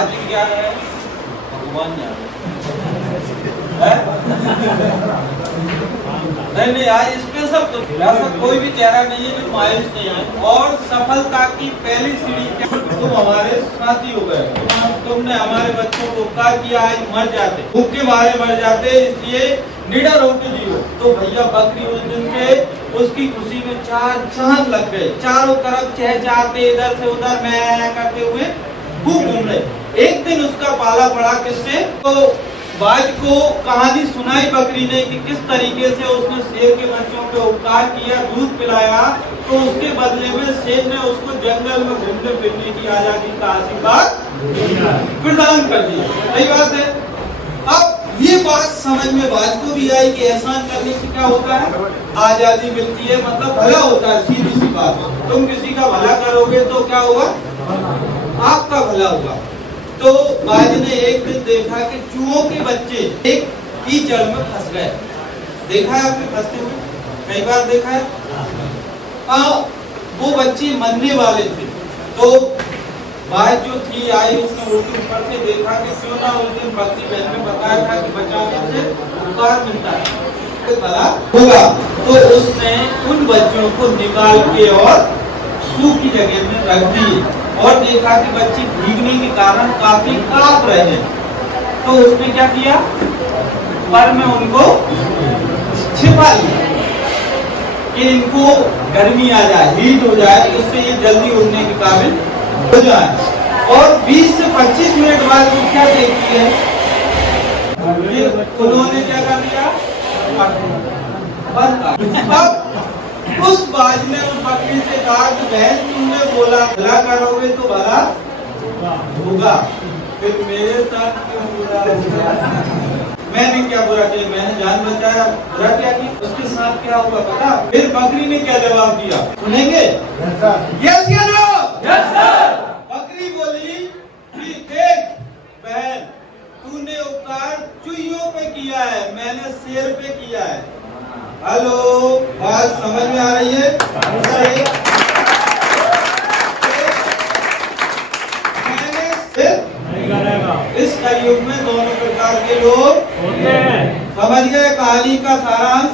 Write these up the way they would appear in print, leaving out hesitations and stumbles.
आज क्या है भगवान जाने नहीं, आज स्पेशल तो ऐसा कोई भी चेहरा नहीं है जो मायूस नहीं है। और सफलता की पहली सीढ़ी क्या, तुम हमारे साथी हो गए, तुमने हमारे बच्चों को उपकार किया, आज मर जाते भूख के मारे मर जाते, इसलिए निडर होकर जियो। तो भैया बकरी उस दिन से उसकी खुशी में चार चांद लग गए, चारों तरफ चहचहाते इधर से उधर मैं करते हुए खूब घूम रहे। एक दिन उसका पाला पड़ा किससे, तो बाज को कहानी सुनाई बकरी ने कि किस तरीके से उसने शेर के बच्चों पे उपकार किया, दूध पिलाया, तो उसके बदले में शेर ने उसको जंगल में घूमने फिरने की आजादी का आशीर्वाद प्रदान कर दिया। सही बात है। अब ये बात समझ में बाज को भी आई कि एहसान करने से क्या होता है, आजादी मिलती है, मतलब भला होता है। सीधी सी बात है, तुम किसी का भला करोगे तो क्या होगा, आपका भला होगा। तो बाज ने एक दिन देखा कि चूहों के बच्चे एक कीचड़ में फंस गए। देखा है आपने फंसते हुए, कई बार देखा है। वो बच्चे मरने वाले थे, तो बाज जो थी आई, उसने उल्टे ऊपर से देखा कि क्यों ना उस दिन बकरी बहन ने बताया था कि बचाने से उपकार मिलता है, भला होगा। तो उसने उन बच्चों को निकाल के और सूखी जगह में रख दिए और देखा कि बच्चे भीगने के कारण काफी कांप रहे हैं। तो उसने क्या किया, पर में उनको छिपा लिया कि इनको गर्मी आ जाए, हीट हो जाए, इससे ये जल्दी उड़ने के काबिल हो जाए। और 20 से 25 मिनट बाद वो क्या देखती है, उन्होंने क्या कर दिया, अब उस बाज ने उस बकरी से कहा कि बहन तुमने बोला भला करोगे तो भला होगा, फिर मेरे साथ क्यों बुरा होगा। मैंने क्या बुरा किया, मैंने जान बचाया, बुरा क्या किया, उसके साथ क्या हुआ पता। फिर बकरी ने क्या जवाब दिया, सुनेंगे? यस या नो? Yes sir. बकरी बोली कि देख बहन, तूने उपकार चूहियों पे किया है, मैंने शेर पे किया है। हेलो, बात समझ में आ रही है? इस कलयुग में दोनों प्रकार के लोग होते हैं। समझ गए कहानी का सारांश?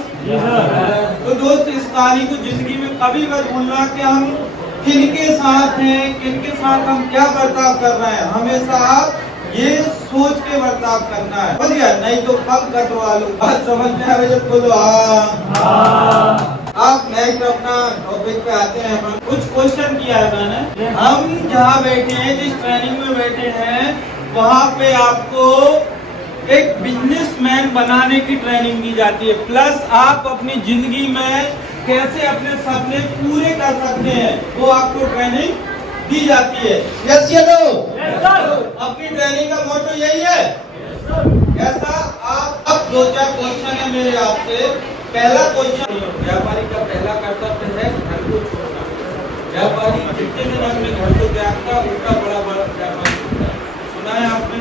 तो दोस्त, इस कहानी को जिंदगी में कभी मत भूलना कि हम किनके साथ हैं, किनके साथ हम क्या बर्ताव कर रहे हैं। हमेशा आप ये सोच के बर्ताव करना है, बढ़िया, नहीं तो कब कटवा लो। बात समझ में आ रही है? बोलो हाँ। आप नेक्स्ट अपना टॉपिक पे आते हैं। हम कुछ क्वेश्चन किया है मैंने। हम जहाँ बैठे हैं, जिस ट्रेनिंग में बैठे हैं, वहाँ पे आपको एक बिजनेसमैन बनाने की ट्रेनिंग दी जाती है, प्लस आप अपनी जिंदगी में कैसे अपने सपने पूरे कर सकते हैं वो आपको ट्रेनिंग दी जाती है। यस या नो? Yes sir. अपनी ट्रेनिंग का मोटो यही है। Yes sir. ऐसा आप अब 2-4 क्वेश्चन है मेरे आपसे। पहला क्वेश्चन, व्यापारी का पहला कर्तव्य है घर को छोड़ना। व्यापारी जितने दिन अपने घर को त्यागता उतना बड़ा व्यापारी होता है। सुना है आपने?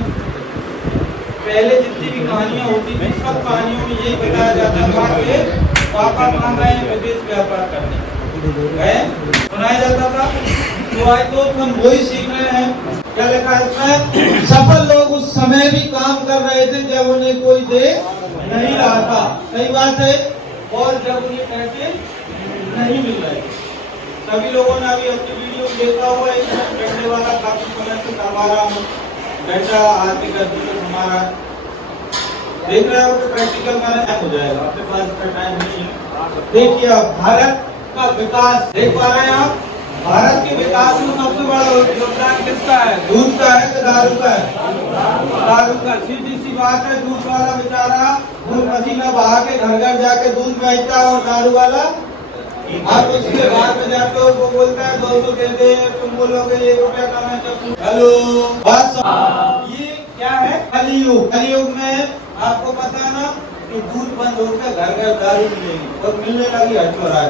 पहले जितनी भी कहानियां होती थी, सब कहानियों में यही बताया जाता था कि पापा कहाँ गए विदेश व्यापार करने गए, सुनाया जाता था। तो आज तो हम वही सीख रहे हैं। क्या लिखा है इसमें? सफल लोग उस समय भी काम कर रहे थे जब उन्हें कोई देख नहीं रहा था। सही बात है। और जब उन्हें पैसे नहीं मिल रहे। सभी लोगों ने अभी अपनी वीडियो देखा हुआ है, बैठने वाला काफी समय से करवा रहा हूँ, बैठा आर्थिक गतिविधि हमारा देख रहे हो कि प्रैक्टिकल करना हो जाएगा, आपके पास इतना टाइम नहीं है। देखिए भारत का विकास देख पा रहे हैं आप। भारत के विकास में सबसे बड़ा योगदान किसका है? दूध का है कि दारू का है? दारू का। सीधी सी बात है, दूध वाला बेचारा दूध पसीना बहा के घर घर जाके दूध बेचता है, और दारू वाला आप उसके बाहर में जाते हो, वो बोलता है 200 दे दे, तुम बोलोगे 1 रुपया का मैं चप्पू। हेलो, बात ये क्या है? कलयुग। कलयुग में आपको पता है ना कि दूध बंद होकर घर घर दारू मिलेगी और मिलने लगी हर चौराहे।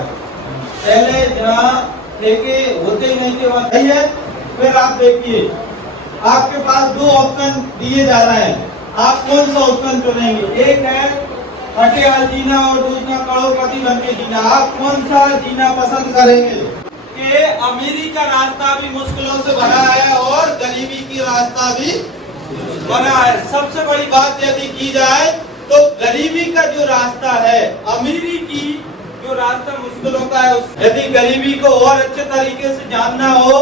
पहले जहाँ ठेके होते ही नहीं थे वहाँ सही है। फिर आप देखिए, आपके पास 2 ऑप्शन दिए जा रहे हैं, आप कौन सा ऑप्शन चुनेंगे? एक है हटियाल जीना और दूसरा करोड़पति बन के जीना। आप कौन सा जीना पसंद करेंगे? कि अमीरी का रास्ता भी मुश्किलों से भरा है और गरीबी की रास्ता भी भरा है। सबसे बड़ी बात यदि की जाए तो गरीबी का जो रास्ता है, अमीरी की जो रास्ता मुश्किलों का है, यदि गरीबी को और अच्छे तरीके से जानना हो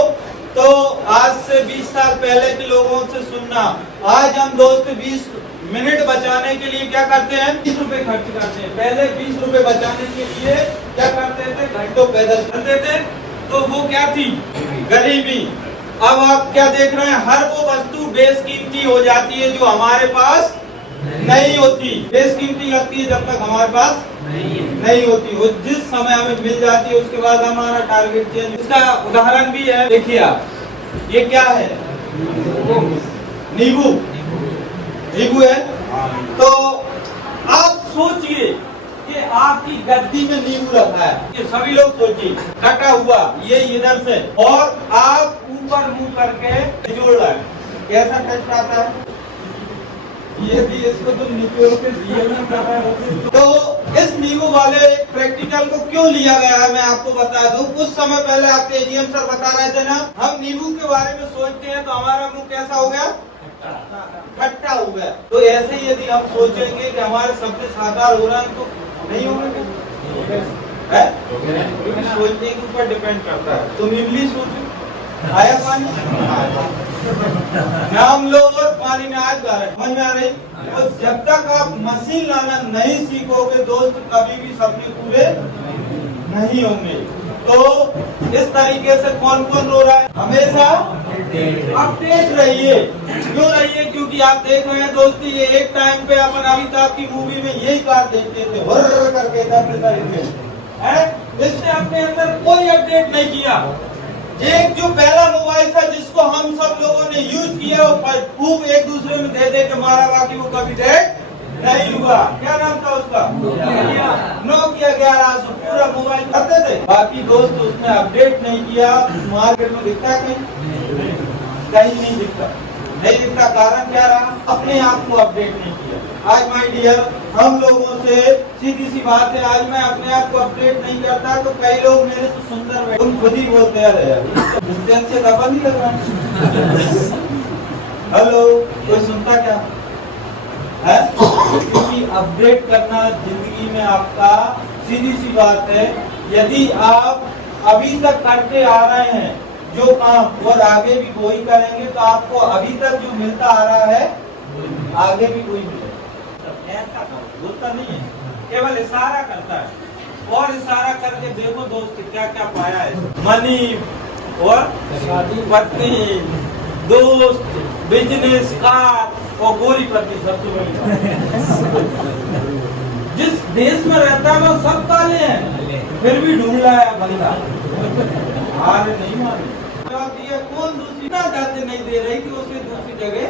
तो आज से 20 साल पहले के लोगों से सुनना। आज हम दोस्त 20 मिनट बचाने के लिए क्या करते हैं, 20 रुपए खर्च करते हैं। पहले 20 रुपए बचाने के लिए क्या करते थे, घंटों पैदल चलते थे। तो वो क्या थी, गरीबी। अब आप क्या देख रहे हैं, हर वो वस्तु बेशकीमती हो जाती है जो हमारे पास नहीं होती। बेशकीमती लगती है जब तक हमारे पास नहीं होती। वो जिस समय हमें मिल जाती है उसके बाद हमारा टारगेट चेंज। इसका उदाहरण भी है, देखिए आप, ये क्या है, नींबू। नींबू है। तो आप सोचिए कि आपकी गद्दी में नींबू रखा है, ये सभी लोग सोचिए, कटा हुआ ये इधर से, और आप ऊपर मुंह करके जोड़ रहे हैं, कैसा टेस्ट आता है। ये भी इसको तुम निचोड़ के दिए में कर रहे हो। तो इस नींबू वाले प्रैक्टिकल को क्यों लिया गया है मैं आपको बता दूं। कुछ समय पहले आपके एजीएम सर बता रहे थे ना, हम नींबू के बारे में सोचते हैं तो हमारा मुंह कैसा हो गया, खट्टा हो गया। तो ऐसे ही यदि हम सोचेंगे कि हमारे शब्द साकार हो रहा है तो नहीं होंगे, सोचने के ऊपर डिपेंड करता है। तुम इंग्लिश सोचो, आया पानी, हम लोग और पानी में आज गा रहे, समझ में आ रही। और जब तक आप मशीन लाना नहीं सीखोगे दोस्त, कभी भी सपने पूरे नहीं होंगे। तो इस तरीके से कौन कौन रो रहा है, हमेशा अपडेट रहिए। क्यों रहिए, क्योंकि आप देख रहे हैं दोस्ती, ये एक टाइम पे अपन अमिताभ की मूवी में यही कार देखते थे, हुर्र करके तरीके है। इसने अपने अंदर कोई अपडेट नहीं किया। एक जो पहला मोबाइल था जिसको हम सब लोगों ने यूज किया, वो खूब एक दूसरे में दे दे के मारा, बाकी वो कभी डेट नहीं हुआ। क्या नाम था उसका, नोकिया 1100, पूरा मोबाइल करते थे। बाकी दोस्त उसने अपडेट नहीं किया। मार्केट में दिखता कहीं नहीं दिखता, नहीं दिखता। कारण क्या रहा, अपने आप को अपडेट नहीं किया। आज माय डियर, हम लोगों से सीधी सी बात है, आज मैं अपने आप को अपडेट नहीं करता तो कई लोग मेरे से सुंदर बैठे, तुम खुद ही बोलते हैं डिस्टेंस से दबा नहीं लग रहा। हेलो, कोई सुनता क्या है? क्योंकि अपडेट करना जिंदगी में आपका, सीधी सी बात है, यदि आप अभी तक करते आ रहे हैं जो काम और आगे भी वही करेंगे तो आपको अभी तक जो मिलता आ रहा है आगे भी वही मिलेगा। ऐसा बोलता नहीं है, केवल इशारा करता है। और इशारा करके देखो दोस्त क्या क्या पाया है, मनी और शादी, पत्नी, दोस्त, बिजनेस, कार और गोरी पत्नी। सबसे बड़ी जिस देश में रहता है वो सब काले हैं, फिर भी ढूंढ रहा है बंदा, हार नहीं माने। कौन दूसरी ना दर्द नहीं दे रही कि उसे दूसरी जगह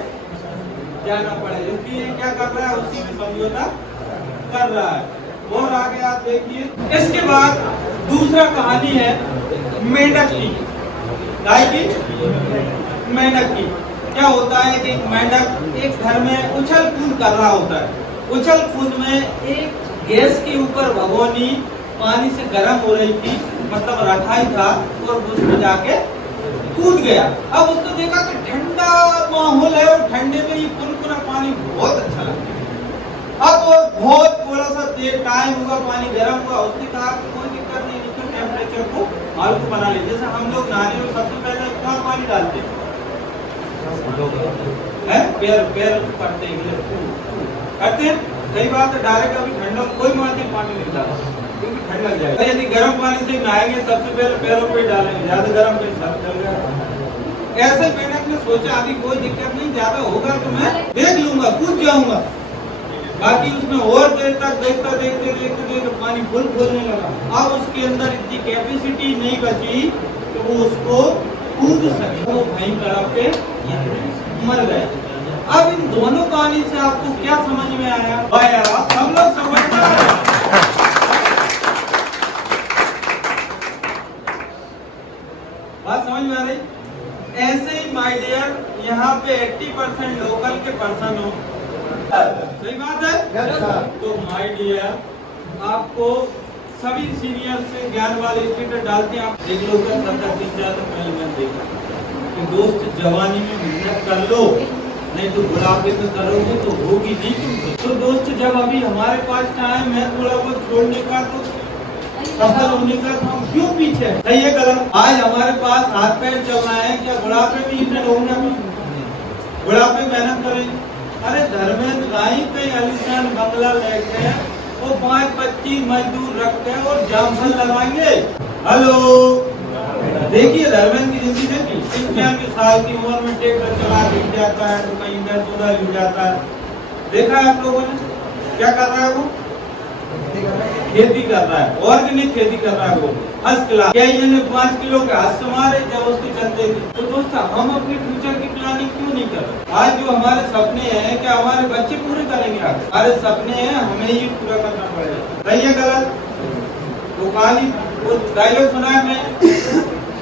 जाना पड़े, क्योंकि ये क्या कर रहा है, उसी में समझौता कर रहा है। और आगे आप देखिए, इसके बाद दूसरा कहानी है मेंढक की। गाय की, मेंढक की। क्या होता है कि मेंढक एक घर में उछल कूद कर रहा होता है। उछल कूद में एक गैस के ऊपर भगोनी पानी से गर्म हो रही थी, मतलब रखा ही था, और उसमें जाके कूद गया। अब उसने देखा कि ठंडा माहौल है और ठंडे में ये कुनकुना पानी बहुत अच्छा लगता है। अब बहुत थोड़ा सा टाइम हुआ, पानी गर्म हुआ, उसने कहा कि कोई दिक्कत नहीं, इसके टेम्परेचर को हल्का बना ले। जैसे हम लोग नहाने में सबसे पहले कहाँ पानी डालते हैं, पैर करते हैं, सही बात है। डायरेक्ट अभी ठंडा कोई माटी पानी नहीं डाला क्योंकि ठंड लग जाएगा। यदि गर्म पानी से नहाएंगे सबसे पहले पैरों पे डालेंगे, ज्यादा गर्म पे सर चल गया। ऐसे मेंढक ने सोचा अभी कोई दिक्कत नहीं, ज्यादा होगा तो मैं देख लूंगा, कूद जाऊंगा। बाकी उसने और देर तक देखते पानी फुल खोलने लगा। अब उसके अंदर इतनी कैपेसिटी नहीं बची कि वो उसको कूद सके, वो वहीं तरफ पे मर गए। अब इन दोनों कहानी से आपको क्या समझ में आया? हम लोग समझ में आए, बात समझ में आ रही? ऐसे ही माय डियर, यहाँ पे 80% लोकल के पर्सन हो, सही बात है। तो माय डियर, आपको सभी सीनियर से ज्ञान वाले स्टूडेंट डालते हैं। आप देख लो क्या सरकार 3-4 दिन पहले मैंने देखा कि दोस्त जवानी में मेहनत कर लो, नहीं तो बुढ़ापे में करोगे तो होगी नहीं तुमसे। तो दोस्त जब अभी हमारे पास टाइम है थोड़ा बहुत छोड़ने का, तो सफल होने का, तो हम क्यों पीछे हैं? सही है गलत? आज हमारे पास हाथ पैर चल रहा है, क्या बुढ़ापे में इतने लोग हैं? बुढ़ापे मेहनत करें? अरे धर्मेंद्र राही पे आलिशान बंगला लेके वो 5-25 मजदूर रखते हैं और जामफल लगाएंगे। हेलो, देखिए धर्मेंद्र की जिंदगी देखी, 95 साल की उम्र में ट्रैक्टर चला के जाता है तो कहीं घर उधर हो जाता है। देखा है आप लोगों ने? क्या कर रहा है वो? खेती कर रहा है, ऑर्गेनिक खेती कर रहा है वो, फर्स्ट क्लास। क्या ये 5 किलो के हाथ से मारे जब उसके चलते थे? तो दोस्तों हम अपने फ्यूचर की प्लानिंग क्यों नहीं कर रहे? आज जो हमारे सपने हैं क्या हमारे बच्चे पूरे करेंगे? आगे हमारे सपने हैं, हमें ये पूरा करना पड़ेगा। सही है गलत? वो खाली वो डायलॉग सुना है मैं,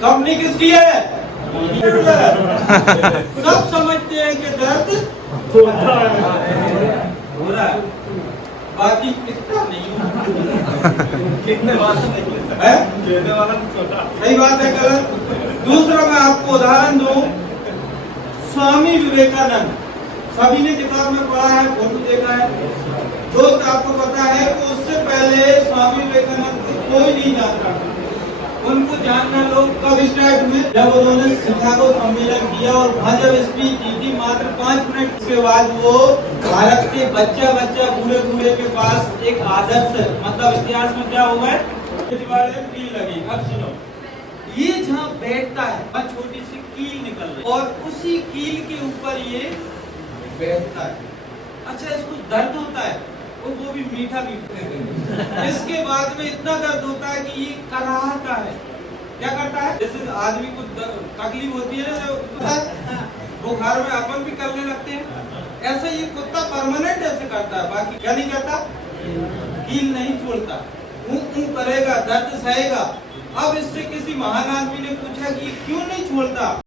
कंपनी किसकी है? सब समझते हैं कि दर्द हो रहा है, बाकी कितना नहीं है। सही बात है गलत? दूसरा मैं आपको उदाहरण दूं, स्वामी विवेकानंद, सभी ने किताब में पढ़ा है, फोटो देखा है। दोस्त आपको पता है कि उससे पहले स्वामी विवेकानंद को कोई नहीं जानता था। उनको जानना लोग कब स्टार्ट हुए? जब उन्होंने शिकागो सम्मेलन किया और वहाँ जब स्पीच की थी, मात्र 5 मिनट के बाद वो भारत के बच्चा बूढ़े के पास एक आदर्श, मतलब इतिहास में क्या हुआ है, कील लगी। अब सुनो, ये जहाँ बैठता है वह छोटी सी कील निकल रही है और उसी कील के ऊपर ये बैठता है। अच्छा, इसको दर्द होता है, वो भी मीठा मीठा। इसके बाद में इतना दर्द होता है कि ये कराहता है। क्या करता है? जैसे आदमी को तकलीफ होती है ना, जो बुखार में अपन भी करने लगते हैं, ऐसा ये कुत्ता परमानेंट ऐसे करता है। बाकी क्या नहीं करता? कील नहीं छोड़ता, करेगा, दर्द सहेगा। अब इससे किसी महान आदमी ने पूछा कि क्यों नहीं छोड़ता?